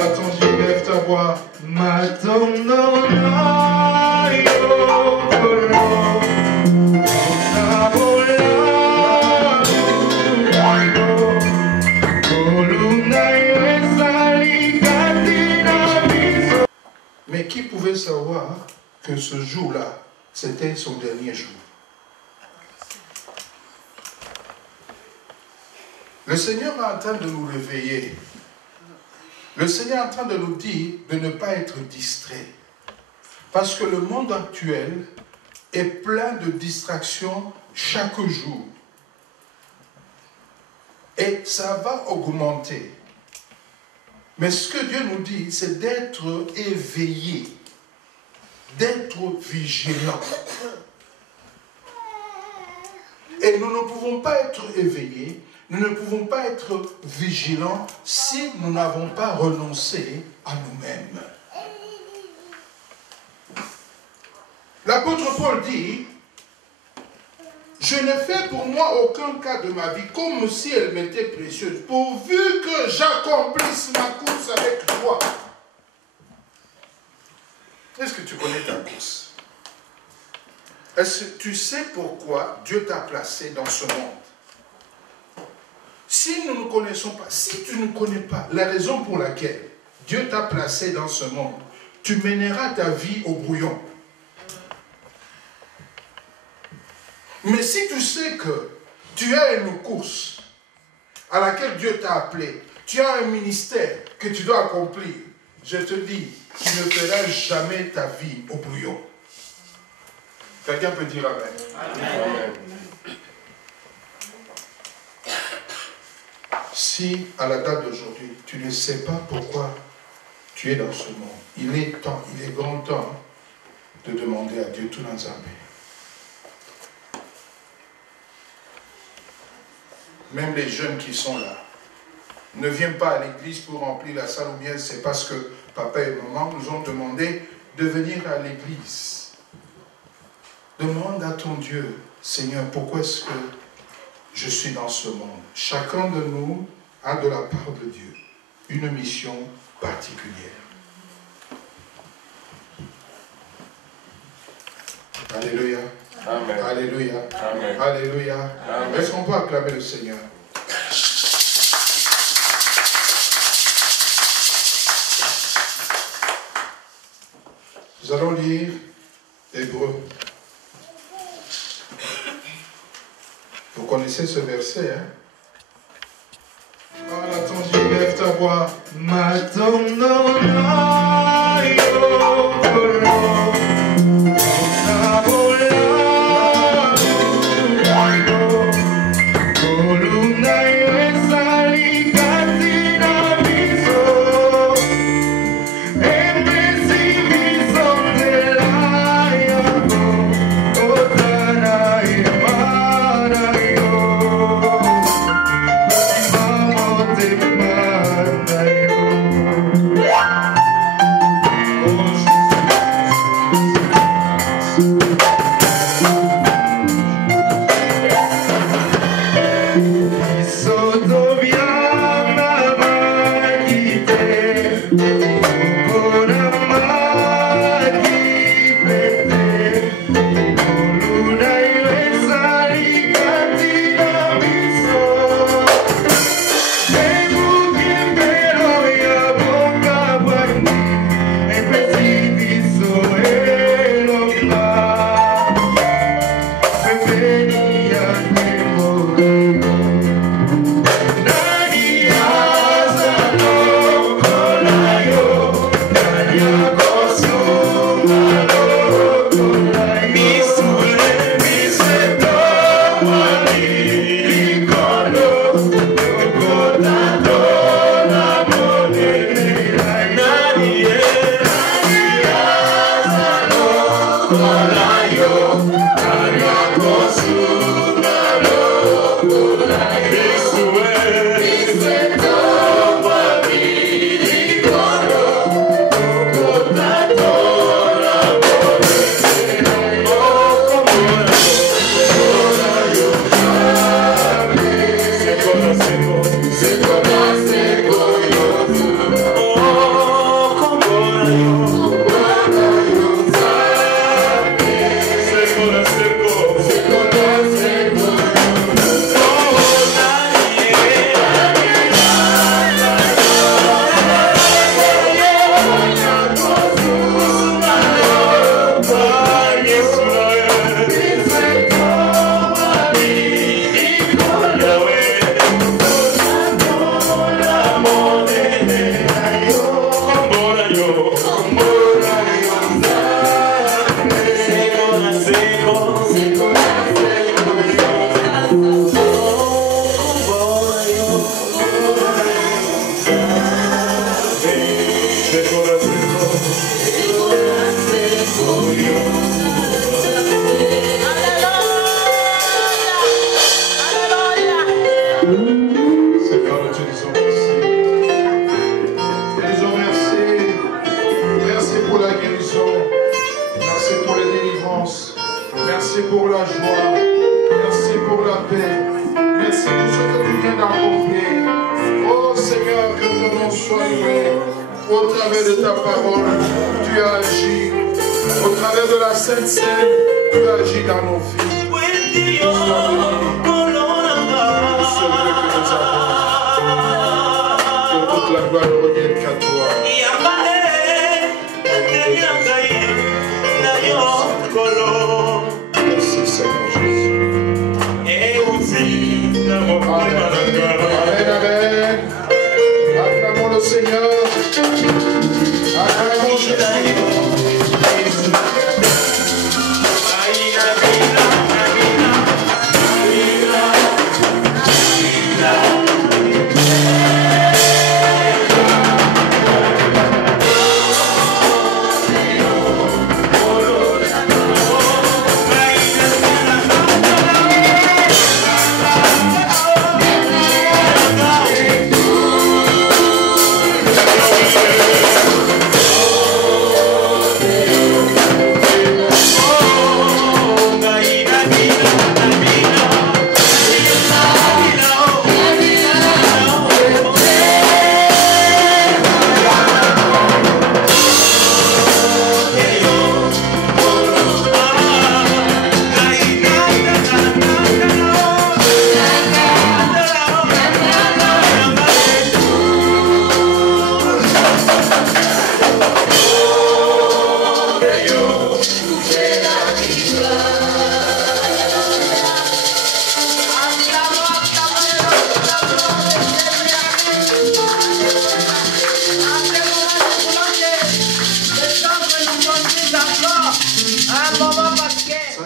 attends, lève ta voix. Mais qui pouvait savoir que ce jour-là, c'était son dernier jour? Le Seigneur est en train de nous réveiller. Le Seigneur est en train de nous dire de ne pas être distrait. Parce que le monde actuel est plein de distractions chaque jour. Et ça va augmenter. Mais ce que Dieu nous dit, c'est d'être éveillé, d'être vigilant. Et nous ne pouvons pas être éveillés, nous ne pouvons pas être vigilants si nous n'avons pas renoncé à nous-mêmes. L'apôtre Paul dit, je ne fais pour moi aucun cas de ma vie comme si elle m'était précieuse, pourvu que j'accomplisse ma course avec toi. Est-ce que tu connais ta course? Est-ce que tu sais pourquoi Dieu t'a placé dans ce monde? Si nous ne connaissons pas, si tu ne connais pas la raison pour laquelle Dieu t'a placé dans ce monde, tu mèneras ta vie au brouillon. Mais si tu sais que tu as une course à laquelle Dieu t'a appelé, tu as un ministère que tu dois accomplir, je te dis, tu ne feras jamais ta vie au brouillon. Quelqu'un peut dire amen. Amen. Si à la date d'aujourd'hui, tu ne sais pas pourquoi tu es dans ce monde, il est grand temps de demander à Dieu tout dans un pays. Même les jeunes qui sont là ne viennent pas à l'église pour remplir la salle, ou bien c'est parce que papa et maman nous ont demandé de venir à l'église. Demande à ton Dieu, Seigneur, pourquoi est-ce que je suis dans ce monde? Chacun de nous a de la part de Dieu une mission particulière. Alléluia. Amen. Alléluia. Amen. Alléluia. Est-ce qu'on peut acclamer le Seigneur? Nous allons lire Hébreux. Vous connaissez ce verset, hein? Oh, attends, lève ta voix. Yo soit loué. Au travers de ta parole, tu as agi. Au travers de la Sainte Seine, tu as agi dans nos vies. Sois béni. C'est vrai que nous avons. Que toute la gloire ne revienne qu'à toi. Merci Seigneur Jésus. Amen, amen. Acclamons le Seigneur. Acclamons Jésus.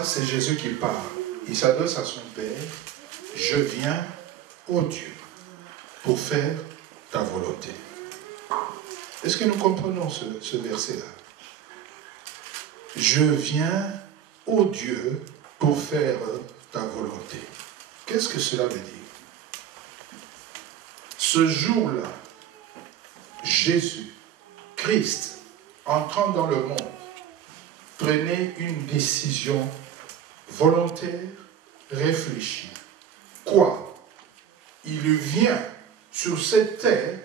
C'est Jésus qui parle. Il s'adresse à son Père. Je viens, ô Dieu, pour faire ta volonté. Est-ce que nous comprenons ce verset-là? Je viens, ô Dieu, pour faire ta volonté. Qu'est-ce que cela veut dire? Ce jour-là, Jésus, Christ, entrant dans le monde, prenait une décision volontaire, réfléchie. Quoi? Il vient sur cette terre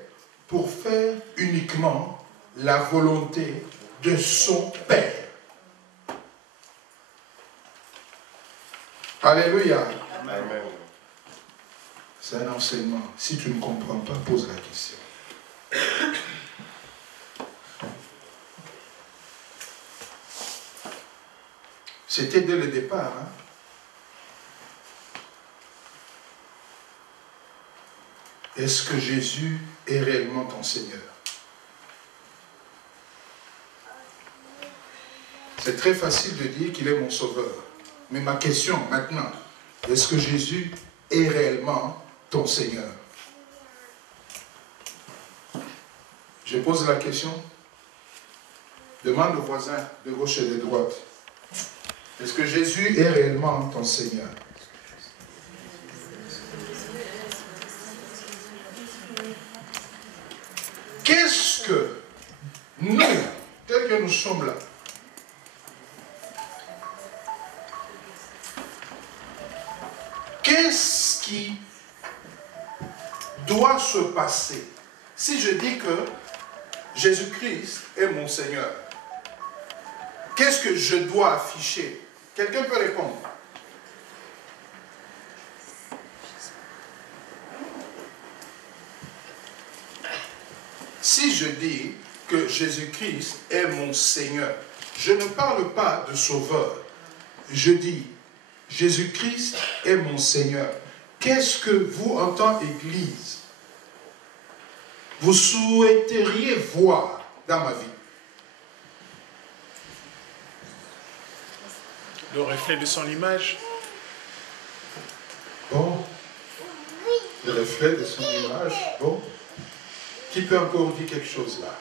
pour faire uniquement la volonté de son Père. Alléluia. Amen. C'est un enseignement. Si tu ne comprends pas, pose la question. C'était dès le départ. Hein? Est-ce que Jésus est réellement ton Seigneur? C'est très facile de dire qu'il est mon sauveur. Mais ma question maintenant, est-ce que Jésus est réellement ton Seigneur? Je pose la question. Demande au voisin de gauche et de droite. Est-ce que Jésus est réellement ton Seigneur? Qu'est-ce que nous, tels que nous sommes là, qu'est-ce qui doit se passer si je dis que Jésus-Christ est mon Seigneur? Qu'est-ce que je dois afficher? Quelqu'un peut répondre. Si je dis que Jésus-Christ est mon Seigneur, je ne parle pas de sauveur. Je dis, Jésus-Christ est mon Seigneur. Qu'est-ce que vous, en tant qu'Église, vous souhaiteriez voir dans ma vie? Le reflet de son image. Bon. Le reflet de son image. Bon. Qui peut encore dire quelque chose là?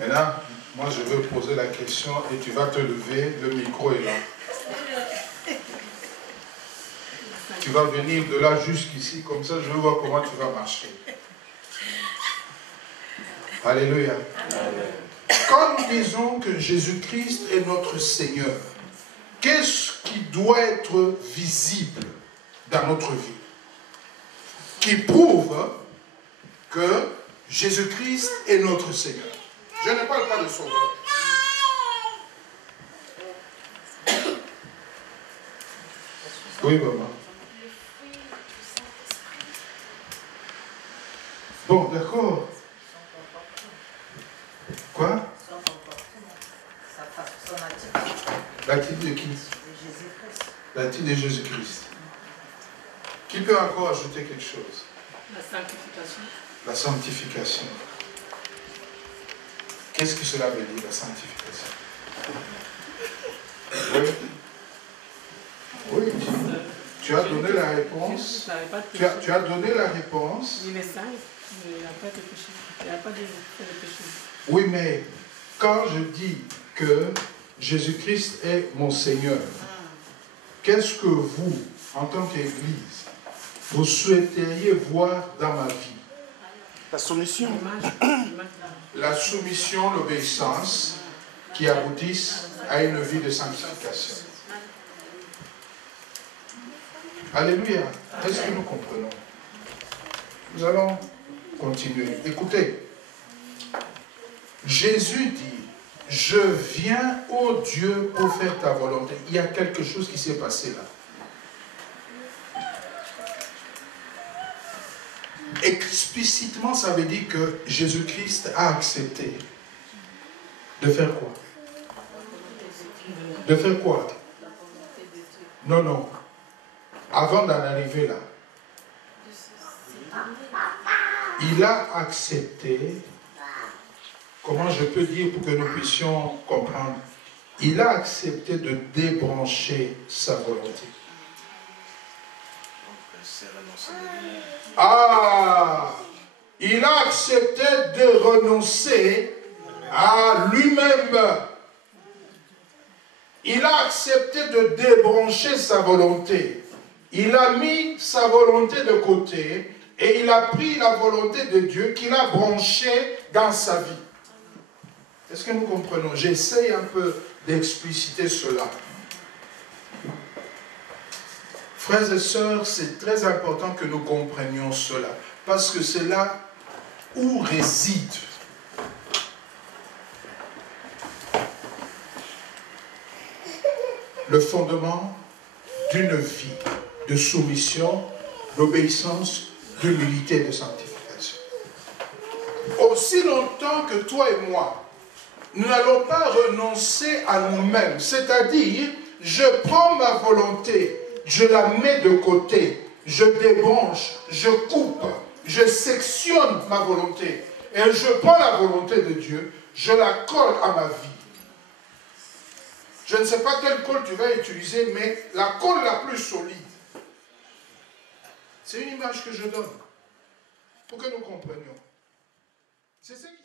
Maintenant, moi je veux poser la question et tu vas te lever, le micro est là. Tu vas venir de là jusqu'ici, comme ça je veux voir comment tu vas marcher. Alléluia. Amen. Quand nous disons que Jésus-Christ est notre Seigneur, qu'est-ce qui doit être visible dans notre vie, qui prouvent que Jésus-Christ est notre Seigneur. Je ne parle pas de sauveur. Oui, maman. Bon, d'accord. Quoi? L'attitude de qui? L'attitude de Jésus-Christ. Qui peut encore ajouter quelque chose? La sanctification. La sanctification. Qu'est-ce que cela veut dire, la sanctification? Oui. Oui, tu as donné la réponse. Tu as donné la réponse. Il est saint, il n'a pas de péché. Il n'a pas de péché. Oui, mais quand je dis que Jésus-Christ est mon Seigneur, qu'est-ce que vous, en tant qu'Église, vous souhaiteriez voir dans ma vie? La soumission. La soumission, l'obéissance qui aboutissent à une vie de sanctification. Alléluia. Est-ce que nous comprenons? Nous allons continuer. Écoutez. Jésus dit, je viens, ô Dieu, pour faire ta volonté. Il y a quelque chose qui s'est passé là. Explicitement, ça veut dire que Jésus-Christ a accepté de faire quoi? De faire quoi? Non, non. Avant d'en arriver là, il a accepté, comment je peux dire pour que nous puissions comprendre, il a accepté de débrancher sa volonté. Ah, il a accepté de renoncer à lui-même. Il a accepté de débrancher sa volonté. Il a mis sa volonté de côté et il a pris la volonté de Dieu qu'il a branchée dans sa vie. Est-ce que nous comprenons? J'essaye un peu d'expliciter cela. Frères et sœurs, c'est très important que nous comprenions cela, parce que c'est là où réside le fondement d'une vie de soumission, d'obéissance, d'humilité et de sanctification. Aussi longtemps que toi et moi, nous n'allons pas renoncer à nous-mêmes, c'est-à-dire, je prends ma volonté, je la mets de côté, je débranche, je coupe, je sectionne ma volonté, et je prends la volonté de Dieu, je la colle à ma vie. Je ne sais pas quelle colle tu vas utiliser, mais la colle la plus solide. C'est une image que je donne, pour que nous comprenions. C'est ce qui